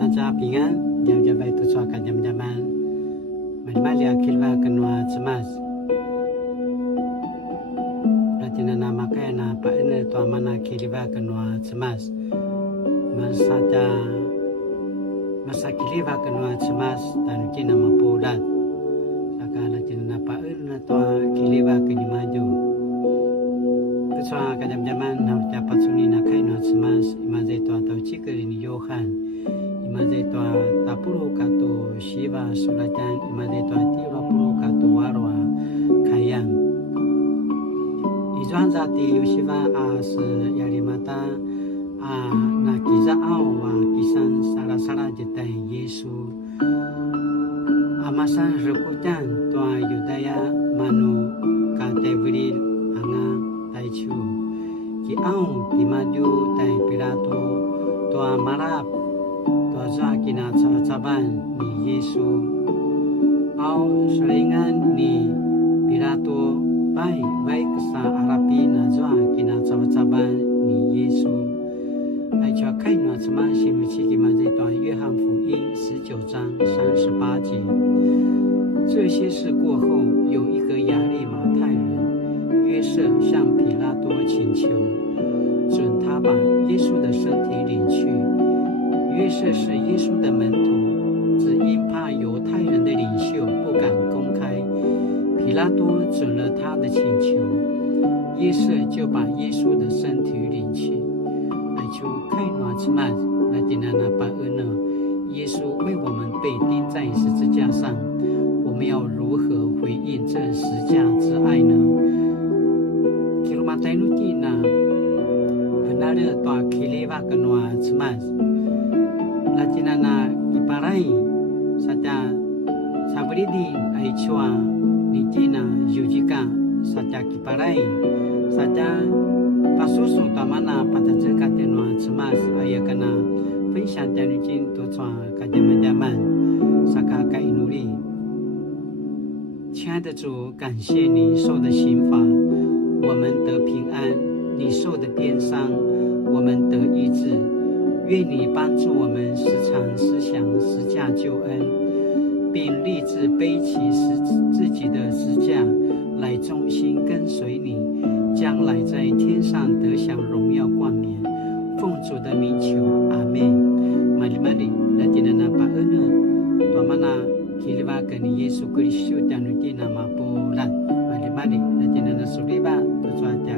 大家平安，要加拜多抓卡jam jaman，马里马里亚 kilva kenua cemas，Latina nama kaya na pa ene tua mana kilva kenua cemas，masa kilva kenua cemas dan kina mapulat，saka Latina pa ene tua kilva kenimaju。Kecuali kadang zaman nak dapat suni nak kain nak semas, imazai tua tahu cikar ini Yohan, imazai tua tapuru katu Shiva Sulajan, imazai tua tiwa puru katu Warwa Kayang. Izuan zati Yoshiva as yalimata na kiza awa kisan sara jetai Yesu. Amasan rekutan tua Yudaya manu katevril anga Chu ki aung ti maju tai Pilato tua marap tua zakina caban ni Yesu au selingan ni Pilato bai kesa arapi na zakina caban ni Yesu ai cha kai na cema simu chi ki ma zai tua约翰福音19章38节这些事过后有一个亚利马太人约瑟向彼拉多请求，准他把耶稣的身体领去。约瑟是耶稣的门徒，只因怕犹太人的领袖不敢公开，彼拉多准了他的请求，约瑟就把耶稣的身体领去。来求开暖之曼，来点燃那把恩呢？耶稣为我们被钉在十字架上，我们要如何回应这十架之爱呢？Kirumatai nutina benar tua kiliva kenua cemas latina na iparai saja sabridi aichua nitina yujika saja kiparai saja pasusu tamana pada jika tenua cemas ayakana 分享家女经多传卡家们家们萨卡盖努力亲爱的主感谢你受的刑罚我们得平安，你受的鞭伤，我们得医治。愿你帮助我们时常思想十架救恩，并立志背起自己的十架，来忠心跟随你，将来在天上得享荣耀冠冕。奉主的名求，阿门。Mari latina na pa ene, tua mana kiliva kani Yesu Kristus dan nama pulat. Mari latina na suliba, tu suaja